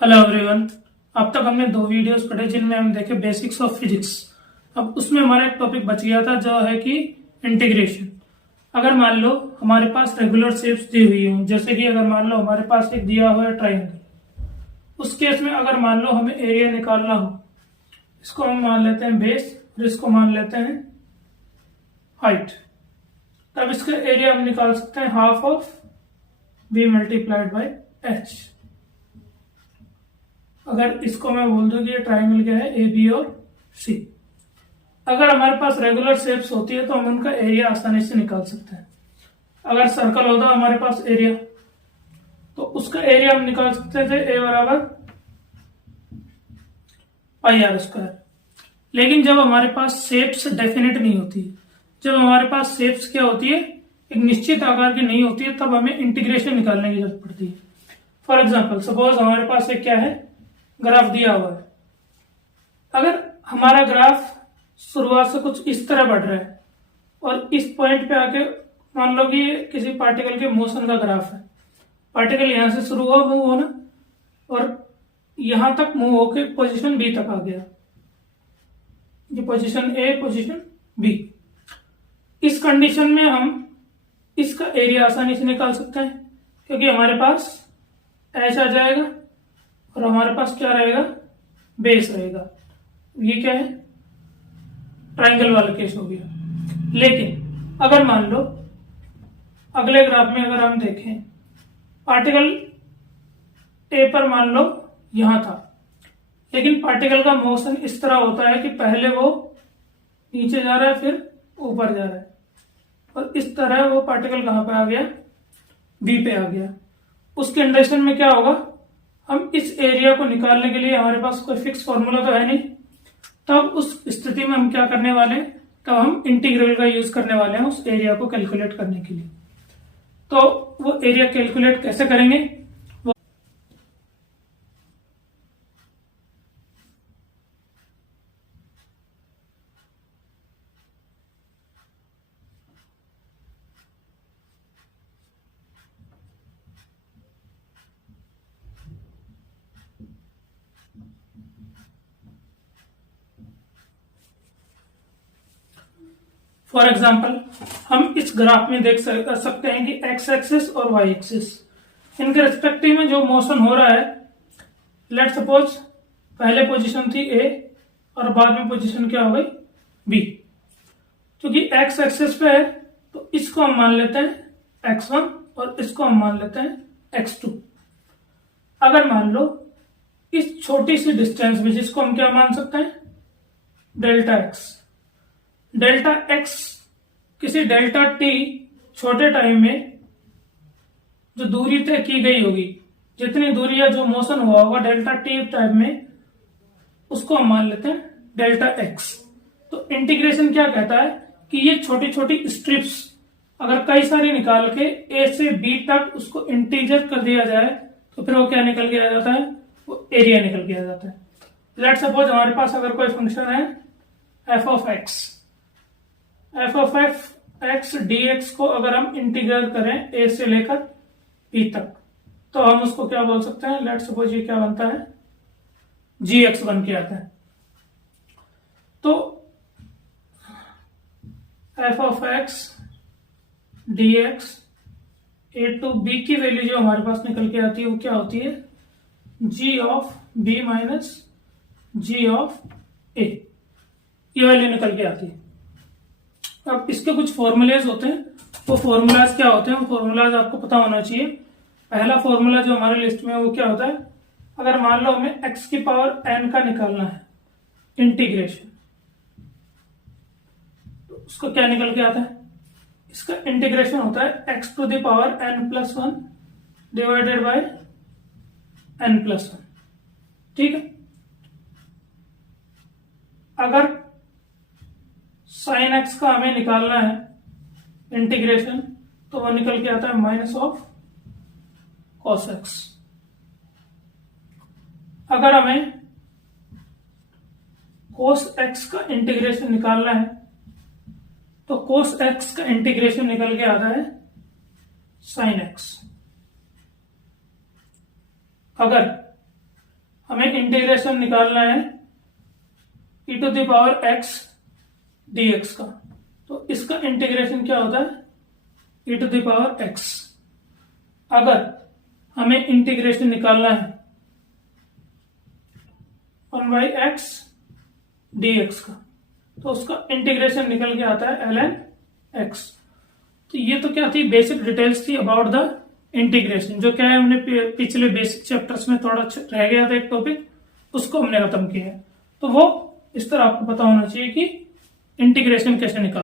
Hello everyone. अब तक हमने दो वीडियोस पढ़े जिनमें हम देखे बेसिक्स ऑफ फिजिक्स। अब उसमें हमारा एक टॉपिक बच गया था जो है कि इंटीग्रेशन। अगर मान लो हमारे पास रेगुलर शेप्स दी हुई हो, जैसे कि अगर मान लो हमारे पास एक दिया हुआ है ट्राइंगल, उस केस में अगर मान लो हमें एरिया निकालना हो, इसको हम मान लेते हैं बेस और इसको मान लेते हैं हाइट। तब इसका एरिया हम निकाल सकते हैं half of B multiplied by H. अगर इसको मैं बोल दूं कि ये ट्राइंगल क्या है, ए बी और सी। अगर हमारे पास रेगुलर शेप्स होती है तो हम उनका एरिया आसानी से निकाल सकते हैं। अगर सर्कल होता हमारे पास एरिया, तो उसका एरिया हम निकाल सकते थे ए बराबर पाई आर स्क्वायर। लेकिन जब हमारे पास शेप्स डेफिनेट नहीं होती, जब हमारे पास शेप्स क्या होती है, एक निश्चित आकार की नहीं होती है, तब हमें इंटीग्रेशन निकालने की जरूरत पड़ती है। फॉर एग्जाम्पल सपोज हमारे पास एक क्या है, ग्राफ दिया हुआ है। अगर हमारा ग्राफ शुरुआत से कुछ इस तरह बढ़ रहा है और इस पॉइंट पे आके मान लो कि किसी पार्टिकल के मोशन का ग्राफ है, पार्टिकल यहां से शुरू हुआ मूव होना और यहां तक मूव होके पोजीशन बी तक आ गया, ये पोजीशन ए पोजीशन बी। इस कंडीशन में हम इसका एरिया आसानी से निकाल सकते हैं, क्योंकि हमारे पास एच आ जाएगा और हमारे पास क्या रहेगा, बेस रहेगा। ये क्या है, ट्रायंगल वाला केस हो गया। लेकिन अगर मान लो अगले ग्राफ में अगर हम देखें, पार्टिकल ए पर मान लो यहां था, लेकिन पार्टिकल का मोशन इस तरह होता है कि पहले वो नीचे जा रहा है फिर ऊपर जा रहा है, और इस तरह वो पार्टिकल कहां पे आ गया, बी पे आ गया। उस कंडीशन में क्या होगा, हम इस एरिया को निकालने के लिए हमारे पास कोई फिक्स फॉर्मूला तो है नहीं, तब उस स्थिति में हम क्या करने वाले हैं, तब हम इंटीग्रल का यूज करने वाले हैं उस एरिया को कैलकुलेट करने के लिए। तो वो एरिया कैलकुलेट कैसे करेंगे, फॉर एग्जाम्पल हम इस ग्राफ में देख सकते हैं कि एक्स एक्सिस और वाई एक्सिस, इनके रिस्पेक्टिव में जो मोशन हो रहा है, लेट सपोज पहले पोजीशन थी ए और बाद में पोजीशन क्या हो गई, बी। क्योंकि एक्स एक्सिस पे है तो इसको हम मान लेते हैं x1 और इसको हम मान लेते हैं x2। अगर मान लो इस छोटी सी डिस्टेंस में, जिसको हम क्या मान सकते हैं, डेल्टा एक्स, डेल्टा एक्स किसी डेल्टा टी छोटे टाइम में जो दूरी तय की गई होगी, जितनी दूरी या जो मोशन हुआ होगा डेल्टा टी टाइम में, उसको हम मान लेते हैं डेल्टा एक्स। तो इंटीग्रेशन क्या कहता है कि ये छोटी छोटी स्ट्रिप्स अगर कई सारी निकाल के ए से बी तक उसको इंटीजर कर दिया जाए तो फिर वो क्या निकल के आ जाता है, वो एरिया निकल के आ जाता है। लेट सपोज हमारे पास अगर कोई फंक्शन है F of X D x को अगर हम इंटीग्रल करें ए से लेकर बी तक, तो हम उसको क्या बोल सकते हैं, लेट सपोज ये क्या बनता है, जी एक्स बन के आता है। तो F of X D X A to B की वैल्यू जो हमारे पास निकल के आती है वो क्या होती है, G of B minus G of A, ये वैल्यू निकल के आती है। अब इसके कुछ फॉर्मूलेज होते हैं, वो फॉर्मूलाज क्या होते हैं, वो फॉर्मूलाज आपको पता होना चाहिए। पहला फॉर्मूला जो हमारे लिस्ट में है वो क्या होता है, अगर मान लो हमें x की पावर n का निकालना है इंटीग्रेशन, तो उसको क्या निकल के आता है, इसका इंटीग्रेशन होता है x to the power n+1 divided by n+1। ठीक है। अगर साइन एक्स का हमें निकालना है इंटीग्रेशन, तो वो निकल के आता है माइनस ऑफ कॉस एक्स। अगर हमें कोस एक्स का इंटीग्रेशन निकालना है तो कोस एक्स का इंटीग्रेशन निकल के आता है साइन एक्स। अगर हमें इंटीग्रेशन निकालना है e⁻x dx का। तो इसका इंटीग्रेशन क्या होता है e⁻x। अगर हमें इंटीग्रेशन निकालना है 1/x dx का, तो उसका इंटीग्रेशन निकल के आता है ln x। तो ये तो क्या थी, बेसिक डिटेल्स थी अबाउट द इंटीग्रेशन। जो क्या है, हमने पिछले बेसिक चैप्टर्स में थोड़ा रह गया था एक टॉपिक, उसको हमने खत्म किया है। तो वो इस तरह आपको पता होना चाहिए कि इंटीग्रेशन कैसे निकाल